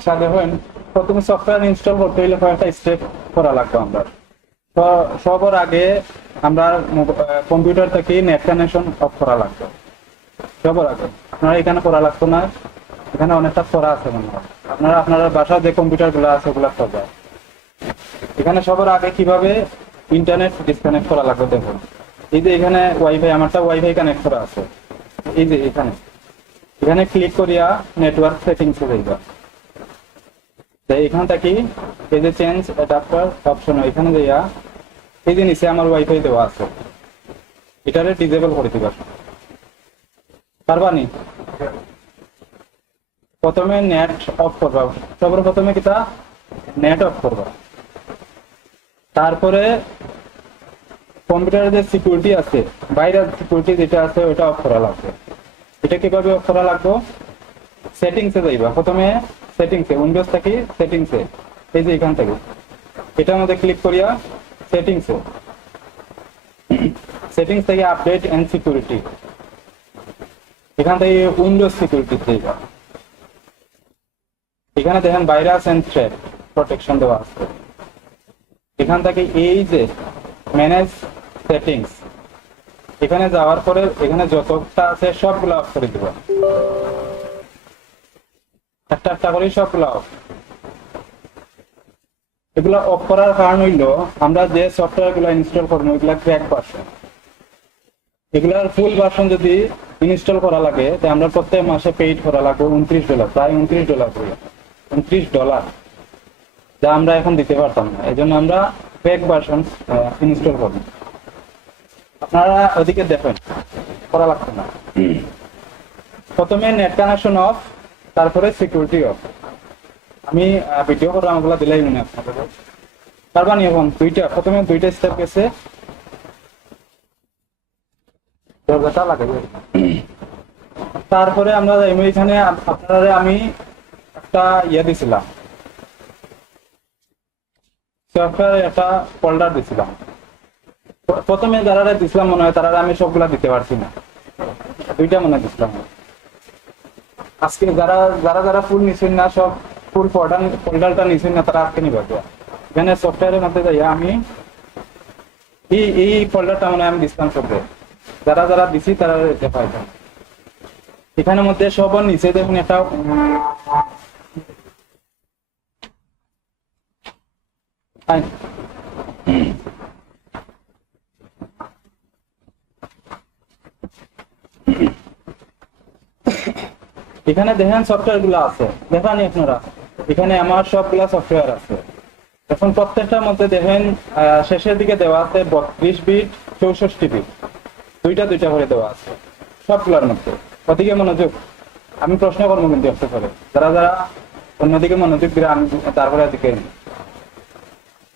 আচ্ছা দেখেন, প্রথমে সফটওয়্যার ইনস্টল করতে হলে কয়েকটা স্টেপ করা লাগবে আমরা। তো সবার আগে আমরা কম্পিউটার থেকে নেট কানেকশন অফ করা লাগবে। সবার আগে আপনারা এখানে করা লাগতো না, এখানে অনেকটা করা আছে মনে হয়। আপনারা বাসায় যে কম্পিউটার গুলো আছে ওগুলা করবে। এখানে সবার আগে কিভাবে ইন্টারনেট ডিসকানেক্ট করা লাগবে দেখুন। এই যে এখানে ওয়াইফাই, আমারটা ওয়াইফাই কানেক্ট করা আছে। এই যে এখানে ক্লিক করিয়া নেটওয়ার্ক সেটিংসে যাইবা। এখান থেকে এই যে চেঞ্জ অ্যাডাপ্টার অপশন, এখানে যাইয়া এই যে নিচে আমার ওয়াইফাই দেওয়া আছে, এটারে ডিসেবল করে দিবা। পারবানি? প্রথমে নেট অফ করবা, সবার প্রথমে কিটা নেট অফ করবা। তারপরে কম্পিউটারের যে সিকিউরিটি আছে, বাইরের সিকিউরিটি যেটা আছে ওটা অফ করা লাগবে। এটা কিভাবে অফ করা লাগবে? সেটিংসে যাইবা। প্রথমে সেটিংসে, উইন্ডোজ থেকে সেটিংসে, এই যে এখান থেকে এটার মধ্যে ক্লিক করিয়া সেটিংস থেকে আপডেট এন্ড সিকিউরিটি, এখান থেকে উইন্ডোজ সিকিউরিটি যাইবা। এখানে দেখেন ভাইরাস এন্ড থ্রেট প্রোটেকশন দেওয়া আছে। এখান থেকে এই যে ম্যানেজ সেটিংস, এখানে যাওয়ার পরে এখানে যতটা আছে সবগুলো অফ করে দিবা। একটা করে সবগুলো অফ। এগুলো অফ করার কারণ হইল আমরা যে সফটওয়্যার গুলো ইনস্টল করবো এগুলা ক্র্যাক ভার্সন। এগুলার ফুল ভার্সন যদি ইনস্টল করা লাগে তাহলে আমরা প্রত্যেক মাসে পেইড করা লাগবে $29, প্রায় $29 করে, $29, যা আমরা এখন দিতে পারতাম না। এই জন্য আমরা ক্র্যাক ভার্সন ইনস্টল করব। আপনারা ওদিকে দেখেন, করা লাগবে না। প্রথমে নেট কানেকশন অফ, তারপরে সিকিউরিটি অফ। আমি ভিডিও করলাম, ওগুলো দিলাই মনে আপনাদের। তারপর এখন প্রথমে দুইটা স্টেপ গেছে, দরজাটা লাগাই। তারপরে আমরা এখানে আপনারা আমি একটা দিছিলাম, সফটওয়্যার একটা ফোল্ডার দিছিলাম। প্রথমে যারা দিছিলাম মনে হয় তারা আমি সবগুলা দিতে পারছি না, দুইটা মনে দিছিলাম। আজকে যারা ফুল নিছেন না, সব ফুল ফোল্ডারটা নিছেন না, তারা আজকে নিবে। এখানে সফটওয়্যারের মধ্যে যাই আমি এই ফোল্ডারটা মানে আমি দিছিলাম সবকে, যারা দিছি তারা দেখাই। এখানের মধ্যে সব নিচে দেখুন একটা এখানে দেখেন সফটওয়্যার গুলো আছে, দেখানি আপনারা। এখানে আমার সবগুলা সফটওয়্যার আছে। এখন প্রত্যেকটার মধ্যে দেখেন শেষের দিকে দেওয়া আছে 32 বিট, 64 বিট, দুইটা করে দেওয়া আছে সবগুলোর মধ্যে। ওদিকে মনোযোগ, আমি প্রশ্ন করবো কিন্তু একটু করে, যারা অন্যদিকে মনোযোগ দিলে আমি তারপরে দিকে।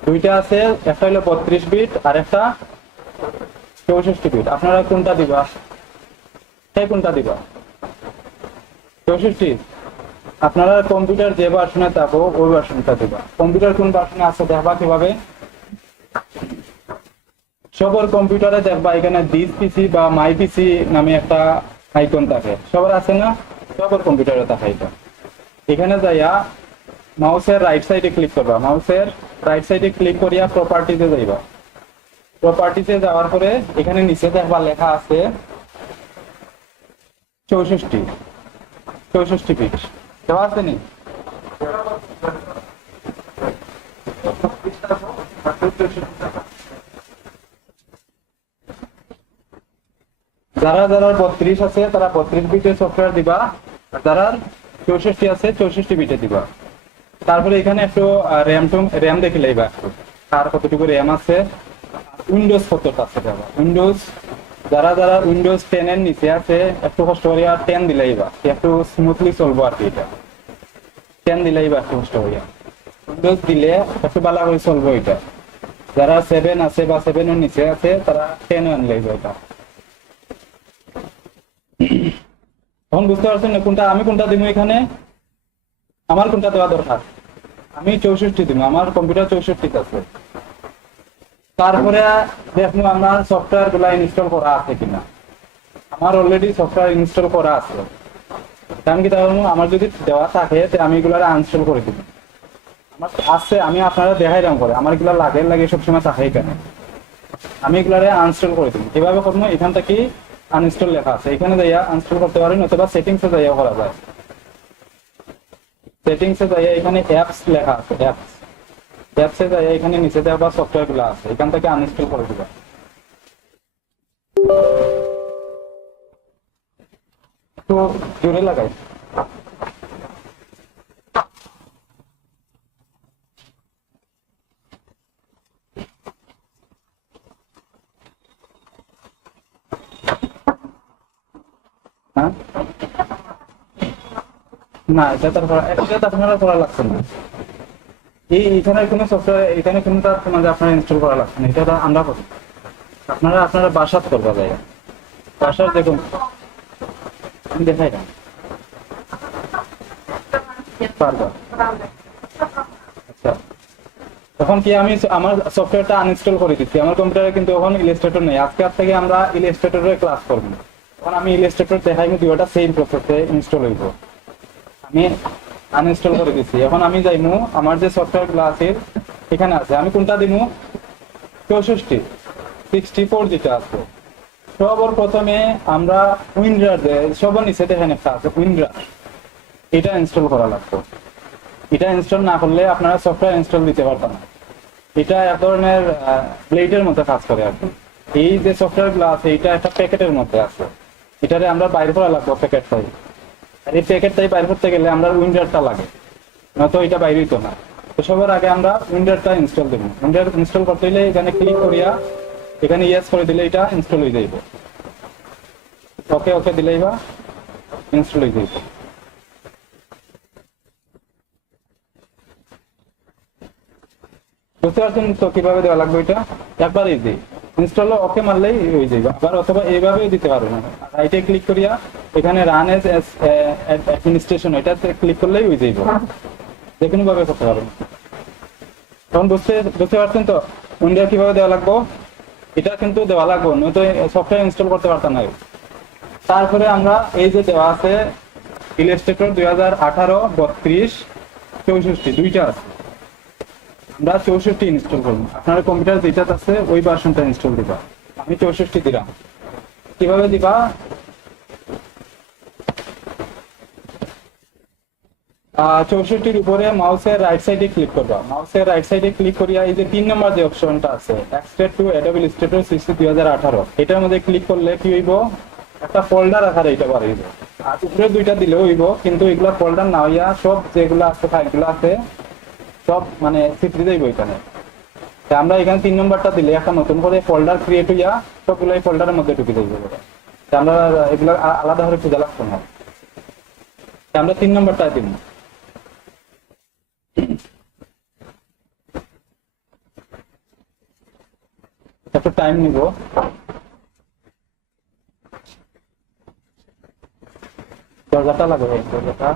দুইটা আছে, একটা হলো 32 বিট আর একটা 64 বিট। আপনারা কোনটা দিবা? কোনটা দিবা? 64। আপনারা কম্পিউটার যে ভার্সনে থাকো ওই ভার্সনটা দিবা। কম্পিউটার কোন ভার্সনে আছে দেখবা কিভাবে? সবার কম্পিউটারে দেখবা এখানে দিস পিসি বা মাই পিসি নামে একটা আইকন থাকে, সবার আছে না? সবার কম্পিউটারে থাকে এটা। এখানে যাইয়া মাউসের রাইট সাইডে ক্লিক করবা, মাউসের রাইট সাইডে ক্লিক করিয়া প্রপার্টিতে যাইবা। প্রপার্টিতে যাওয়ার পরে এখানে নিচে দেখবা লেখা আছে 64 বিট দেওয়া আছে নি? যারা 32 আছে তারা 32 বিটের সফটওয়্যার দিবা, যারা 64 আছে 64 বিটে দিবা। তারপরে এখানে একটু র্যাম দেখে লইবা, আর কতটুকু র্যাম আছে, উইন্ডোজ কতটা আছে দেবা। উইন্ডোজ যারা উইন্ডোজ 10 এর নিচে আছে একটু কষ্ট করিয়া 10 দিলাইবা, একটু স্মুথলি চলবো আর কি। এটা 10 দিলাইবা একটু কষ্ট করিয়া, উইন্ডোজ দিলে একটু ভালো করে চলবো এটা। যারা 7 আছে বা 7 এর নিচে আছে তারা 10 আনলাইবা এটা। এখন বুঝতে পারছেন কোনটা আমি কোনটা দিব? এখানে আমার কোনটা দেওয়া দরকার? আমি 64 দিব, আমার কম্পিউটার 64 আছে। তারপরে দেখবো আমার সফটওয়্যার গুলা ইনস্টল করা আছে কিনা। আমার অলরেডি সফটওয়্যার ইনস্টল করা আছে। আমি কি তাহলে আমার যদি দেওয়া থাকে আমি এগুলো আনইনস্টল করে দিব। আমার আছে, আমি আপনারা দেখাই দাম করে আমার এগুলো লাগে সবসময় থাকে কেন, আমি এগুলারে আনইনস্টল করে দিব। কিভাবে করবো, এখান থেকে আনইনস্টল লেখা আছে, এখানে যাইয়া আনইনস্টল করতে পারেন, অথবা সেটিংসে যাইয়া করা যায়। সেটিংসে যাইয়া এখানে অ্যাপস লেখা আছে, অ্যাপসে যাইয়া এখানে নিচে দেওয়া সফটওয়্যার গুলো আছে, এখান থেকে আনইনস্টল করে দিবা। একটু জোরে লাগাই। হ্যাঁ, না এটা আপনারা করা লাগছে না। এখানে কোনো সফটওয়্যার, এখানে কোনো তোমাদের আপনারা ইনস্টল করা লাগছে না, এটা আমরা করি। আপনারা বাসাত করবা যায়, বাসার দেখুন আমি দেখাই না পারবা। আচ্ছা, তখন কি আমি আমার সফটওয়্যারটা আনইনস্টল করে দিচ্ছি, আমার কম্পিউটারে কিন্তু এখন ইলাস্ট্রেটর নেই। আজকে থেকে আমরা ইলাস্ট্রেটরের ক্লাস করবো। তখন আমি ইলাস্ট্রেটর দেখাই দুইটা সেম প্রসেসে ইনস্টল হইব। আমি আনইনস্টল করে দিচ্ছি। এখন আমি যাইমু আমার যে সফটওয়্যার গুলো আছে এখানে আছে, আমি কোনটা দিমু 64 যেটা আছে। সবার প্রথমে আমরা উইন্ডার সবার নিচে দেখেন একটা আছে উইন্ডার, এটা ইনস্টল করা লাগবে। এটা ইনস্টল না করলে আপনারা সফটওয়্যার ইনস্টল দিতে পারবেন না। এটা এক ধরনের ব্লেডের মধ্যে কাজ করে আর কি। এই যে সফটওয়্যার গুলো আছে এটা একটা প্যাকেটের মধ্যে আছে, এটারে আমরা বাইরে করা লাগবে প্যাকেটটাই। আর এই প্যাকেটটাই বাইরে করতে গেলে আমরা উইন্ডারটা লাগে, নয়তো এটা বাইরে হইতো না। তো সবার আগে আমরা উইন্ডারটা ইনস্টল দেবো। উইন্ডার ইনস্টল করতে হলে এখানে ক্লিক করিয়া এখানে ইয়েস করে দিলে এটা ইনস্টল হয়ে যাইব। ওকে দিলেই বা ইনস্টল হয়ে যাইব। বুঝতে পারছেন তো কিভাবে দেওয়া লাগবে? এটা একবার ইজি, ইনস্টল ওকে মারলেই হয়ে যাবে। আবার অথবা এইভাবেও দিতে পারবেন, রাইটে ক্লিক করিয়া এখানে রান এজ অ্যাডমিনিস্ট্রেশন এটাতে ক্লিক করলেই হয়ে যাইব, যে কোনো ভাবে করতে পারবেন। তখন বুঝতে পারছেন তো উইন্ডোজ কিভাবে দেওয়া লাগবে? এটা কিন্তু দেওয়া লাগবে, নয়তো সফটওয়্যার ইনস্টল করতে পারতাম না। তারপরে আমরা এই যে দেওয়া আছে ইলাস্ট্রেটর 2018, 32, 64 দুইটা আছে, আমরা 64 ইনস্টল করবো। আপনার কম্পিউটার যেটা আছে ওই ভার্সনটা ইনস্টল দিবা। আমি 64 দিলাম। কিভাবে দিবা? 64 উপরে মাউসের রাইট সাইডে ক্লিক করবা। মাউসের রাইট সাইডে ক্লিক করিয়া এই যে 3 নম্বর যে অপশনটা আছে এক্সট্রাক্ট টু অ্যাডোব ইলাস্ট্রেটর 2018, এটার মধ্যে ক্লিক করলে কি হইব? একটা ফোল্ডার আকারে এটা বার হইব। আর উপরে দুইটা দিলে হইব, কিন্তু এগুলা ফোল্ডার না হইয়া সব যেগুলো আছে ফাইলগুলো আছে সব মানে সিফ্ট যাইব এখানে। আমরা এখানে 3 নম্বরটা দিলে একটা নতুন করে ফোল্ডার ক্রিয়েট হইয়া সবগুলো এই ফোল্ডারের মধ্যে ঢুকে যাইব। আমরা এগুলো আলাদা করে খুঁজে লাগতো না, আমরা 3 নম্বরটা দিব। একটু টাইম নিব। দরজাটা লাগবে, দরজাটা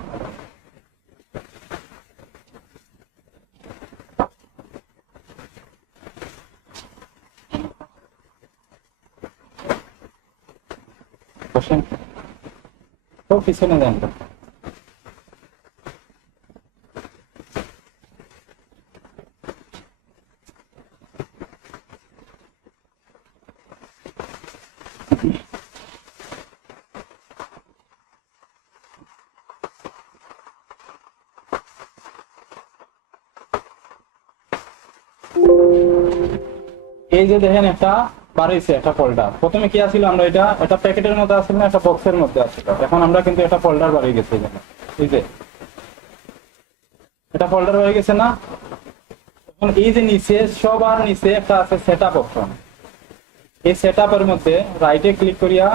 বসেন তো পিছনে দেন। এই যে দেখেন একটা বাড়াইছে একটা ফোল্ডার। প্রথমে কি আছিল, আমরা এটা প্যাকেটের মধ্যে আসছিল না, একটা বক্সের মধ্যে আসছিল। এখন আমরা কিন্তু একটা ফোল্ডার বাড়িয়ে গেছে এখানে, এই যে এটা ফোল্ডার হয়ে গেছে না। এখন এই যে নিচে সবার নিচে একটা আছে সেটআপ অপশন। এই সেটআপের মধ্যে রাইটে ক্লিক করিয়া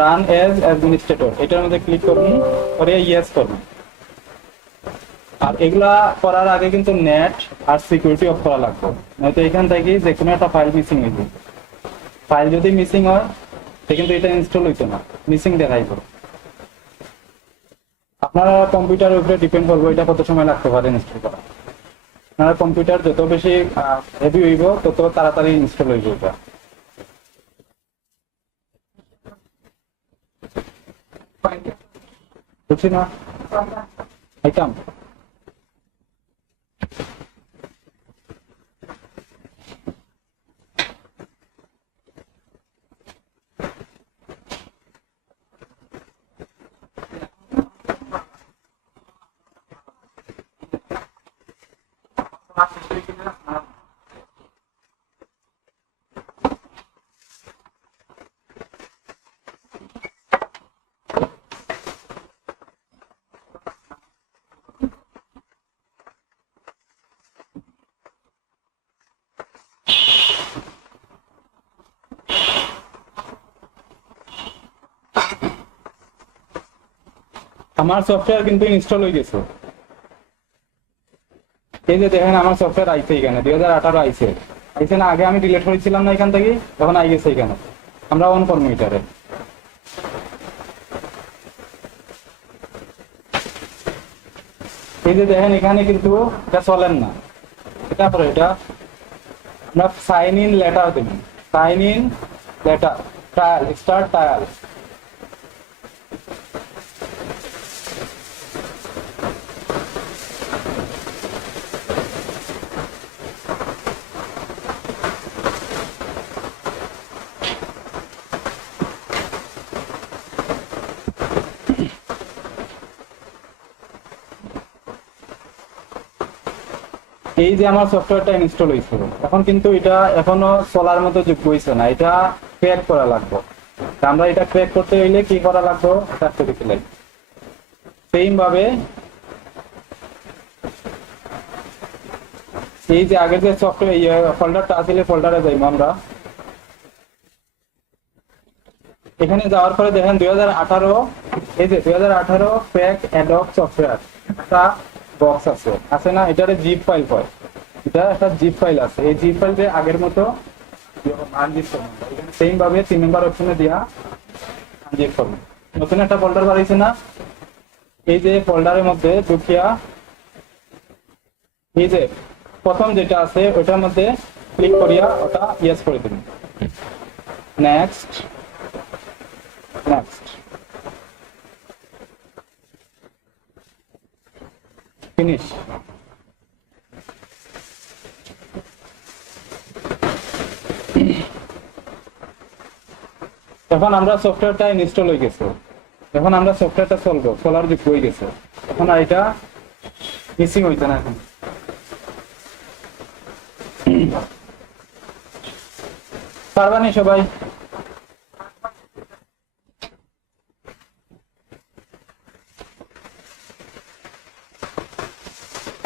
রান এজ অ্যাডমিনিস্ট্রেটর এটার মধ্যে ক্লিক করুন, করে ইয়েস করুন। আর এগুলা করার আগে কিন্তু নেট আর সিকিউরিটি অফ করা লাগবে, নয়তো এখান থেকে যে কোনো একটা ফাইল মিসিং হয়ে যাবে। ফাইল যদি মিসিং হয় কিন্তু এটা ইনস্টল হইতো না, মিসিং দেখাইব। আপনারা কম্পিউটারের উপরে ডিপেন্ড করবো এটা কত সময় লাগতে পারে ইনস্টল করা। আপনার কম্পিউটার যত বেশি হেভি হইব তত তাড়াতাড়ি ইনস্টল হইব এটা। বুঝছি না আইতাম। আমার সফটওয়্যার কিন্তু ইনস্টল হয়ে গেছে। এই যে দেখেন আমার সফটওয়্যার আইছে এখানে 2018 আইছে আইছে না, আগে আমি ডিলিট করেছিলাম না এখান থেকে, তখন আই গেছে এখানে। আমরা অন করবো এটারে। এই যে দেখেন এখানে কিন্তু এটা চলেন না, এটা পরে এটা আমরা সাইন ইন লেটার দেব, sign in letter trial start trial. এই যে আমার সফটওয়্যারটা ইনস্টল হয়েছিল, এখন কিন্তু এটা এখনো চলার মতো যোগ্য হয়েছে না, এটা ক্র্যাক করা লাগবে। আমরা এটা ক্র্যাক করতে হইলে কি করা লাগবে, চারটে দিকে লাগবে। সেম ভাবে এই যে আগের যে সফটওয়্যার ফোল্ডারটা আছে ফোল্ডারে যাইব আমরা। এখানে যাওয়ার পরে দেখেন 2018 এই যে 2018 ক্র্যাক অ্যাডব সফটওয়্যার একটা বক্স আছে আছে না, এটারে জিপ ফাইল কয়, এটা একটা জিপ ফাইল আছে। এই জিপ ফাইলটা আগের মতো আনজিপ করব, এখানে সেম ভাবে 3 নম্বর অপশনে দিয়া আনজিপ করব। নতুন একটা ফোল্ডার বানাইছে না, এই যে ফোল্ডারের মধ্যে ঢুকিয়া এই যে প্রথম যেটা আছে ওটার মধ্যে ক্লিক করিয়া ওটা ইয়েস করে দিন। Next next finish. এখন আমরা সফটওয়্যারটা ইনস্টল হয়ে গেছে, এখন আমরা সফটওয়্যারটা চলবো, চলার যোগ্য হয়ে গেছে। এখন আর এটা মিসিং হইতে না। এখন পারবানি সবাই?